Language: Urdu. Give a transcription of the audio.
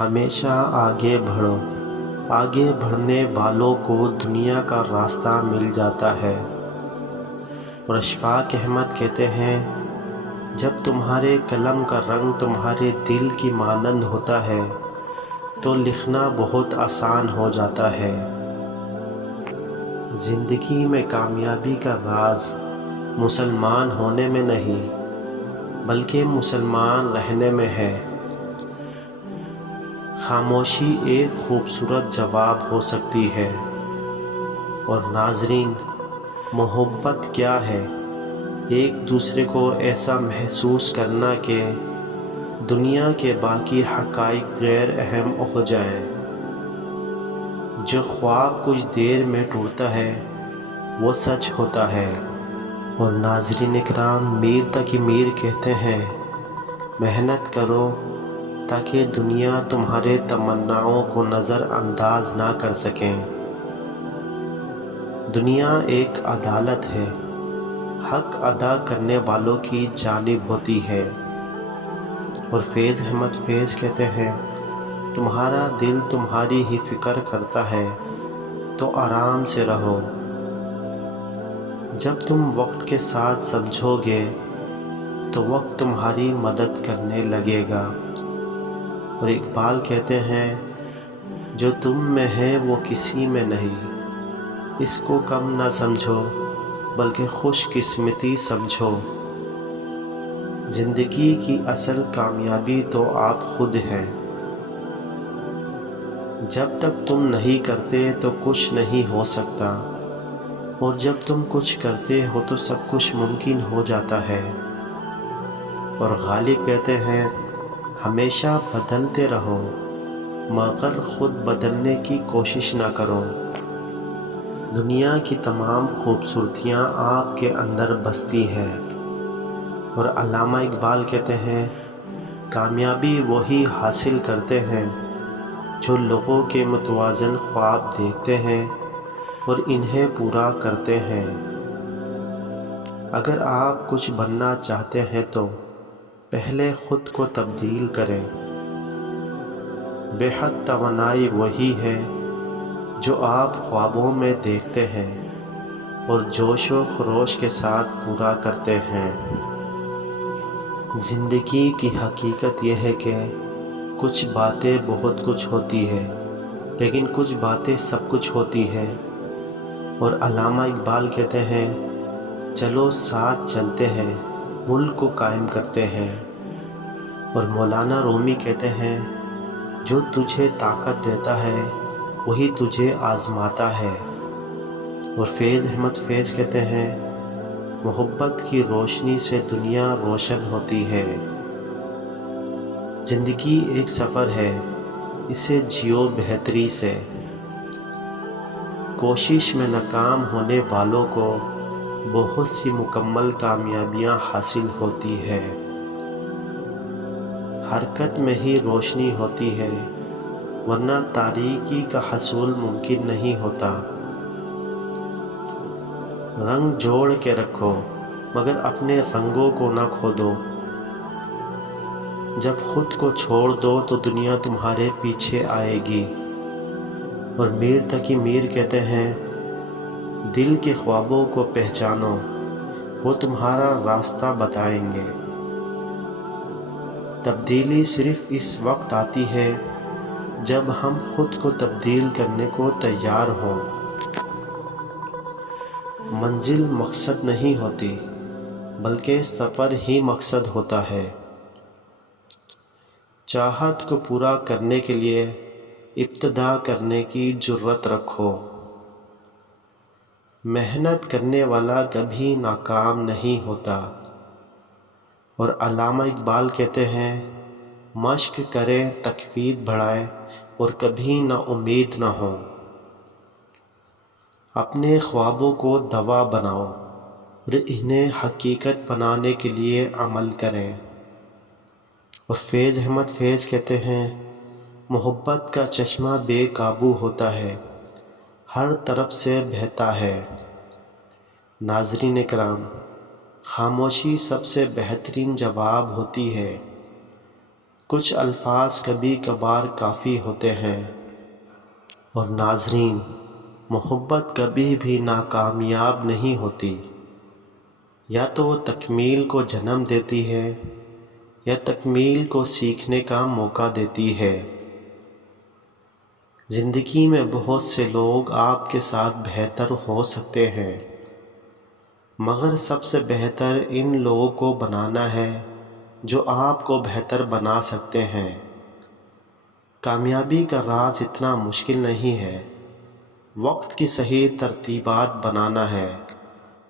ہمیشہ آگے بڑھو۔ آگے بڑھنے والوں کو دنیا کا راستہ مل جاتا ہے۔ اور اشفاق احمد کہتے ہیں، جب تمہارے قلم کا رنگ تمہارے دل کی مانند ہوتا ہے تو لکھنا بہت آسان ہو جاتا ہے۔ زندگی میں کامیابی کا راز مسلمان ہونے میں نہیں بلکہ مسلمان رہنے میں ہے۔ خاموشی ایک خوبصورت جواب ہو سکتی ہے۔ اور ناظرین، محبت کیا ہے؟ ایک دوسرے کو ایسا محسوس کرنا کہ دنیا کے باقی حقائق غیر اہم ہو جائیں۔ جو خواب کچھ دیر میں ٹوٹتا ہے وہ سچ ہوتا ہے۔ اور ناظرین اکرام، میر تقی میر کہتے ہیں، محنت کرو تاکہ دنیا تمہارے تمناؤں کو نظر انداز نہ کر سکیں۔ دنیا ایک عدالت ہے، حق ادا کرنے والوں کی جانب ہوتی ہے۔ اور فیض احمد فیض کہتے ہیں، تمہارا دل تمہاری ہی فکر کرتا ہے تو آرام سے رہو۔ جب تم وقت کے ساتھ سمجھو گے تو وقت تمہاری مدد کرنے لگے گا۔ اور اقبال کہتے ہیں، جو تم میں ہے وہ کسی میں نہیں، اس کو کم نہ سمجھو بلکہ خوش قسمتی سمجھو۔ زندگی کی اصل کامیابی تو آپ خود ہیں۔ جب تک تم نہیں کرتے تو کچھ نہیں ہو سکتا، اور جب تم کچھ کرتے ہو تو سب کچھ ممکن ہو جاتا ہے۔ اور غالب کہتے ہیں، ہمیشہ بدلتے رہو مگر خود بدلنے کی کوشش نہ کرو۔ دنیا کی تمام خوبصورتیاں آپ کے اندر بستی ہے۔ اور علامہ اقبال کہتے ہیں، کامیابی وہی حاصل کرتے ہیں جو لوگوں کے متوازن خواب دیکھتے ہیں اور انہیں پورا کرتے ہیں۔ اگر آپ کچھ بننا چاہتے ہیں تو پہلے خود کو تبدیل کریں۔ بے حد توانائی وہی ہے جو آپ خوابوں میں دیکھتے ہیں اور جوش و خروش کے ساتھ پورا کرتے ہیں۔ زندگی کی حقیقت یہ ہے کہ کچھ باتیں بہت کچھ ہوتی ہے لیکن کچھ باتیں سب کچھ ہوتی ہے۔ اور علامہ اقبال کہتے ہیں، چلو ساتھ چلتے ہیں، ملک کو قائم کرتے ہیں۔ اور مولانا رومی کہتے ہیں، جو تجھے طاقت دیتا ہے وہی تجھے آزماتا ہے۔ اور فیض احمد فیض کہتے ہیں، محبت کی روشنی سے دنیا روشن ہوتی ہے۔ زندگی ایک سفر ہے، اسے جیو بہتری سے۔ کوشش میں ناکام ہونے والوں کو بہت سی مکمل کامیابیاں حاصل ہوتی ہے۔ حرکت میں ہی روشنی ہوتی ہے ورنہ تاریکی کا حصول ممکن نہیں ہوتا۔ رنگ جوڑ کے رکھو مگر اپنے رنگوں کو نہ کھو دو۔ جب خود کو چھوڑ دو تو دنیا تمہارے پیچھے آئے گی۔ اور میر تقی میر کہتے ہیں، دل کے خوابوں کو پہچانو، وہ تمہارا راستہ بتائیں گے۔ تبدیلی صرف اس وقت آتی ہے جب ہم خود کو تبدیل کرنے کو تیار ہوں۔ منزل مقصد نہیں ہوتی بلکہ سفر ہی مقصد ہوتا ہے۔ چاہت کو پورا کرنے کے لیے ابتدا کرنے کی جرات رکھو۔ محنت کرنے والا کبھی ناکام نہیں ہوتا۔ اور علامہ اقبال کہتے ہیں، مشق کریں، تقویت بڑھائیں اور کبھی نا امید نہ ہو۔ اپنے خوابوں کو دوا بناؤ اور انہیں حقیقت بنانے کے لیے عمل کریں۔ اور فیض احمد فیض کہتے ہیں، محبت کا چشمہ بے قابو ہوتا ہے، ہر طرف سے بہتا ہے۔ ناظرین کرام، خاموشی سب سے بہترین جواب ہوتی ہے۔ کچھ الفاظ کبھی کبھار کافی ہوتے ہیں۔ اور ناظرین، محبت کبھی بھی ناکامیاب نہیں ہوتی، یا تو وہ تکمیل کو جنم دیتی ہے یا تکمیل کو سیکھنے کا موقع دیتی ہے۔ زندگی میں بہت سے لوگ آپ کے ساتھ بہتر ہو سکتے ہیں، مگر سب سے بہتر ان لوگوں کو بنانا ہے جو آپ کو بہتر بنا سکتے ہیں۔ کامیابی کا راز اتنا مشکل نہیں ہے، وقت کی صحیح ترتیبات بنانا ہے۔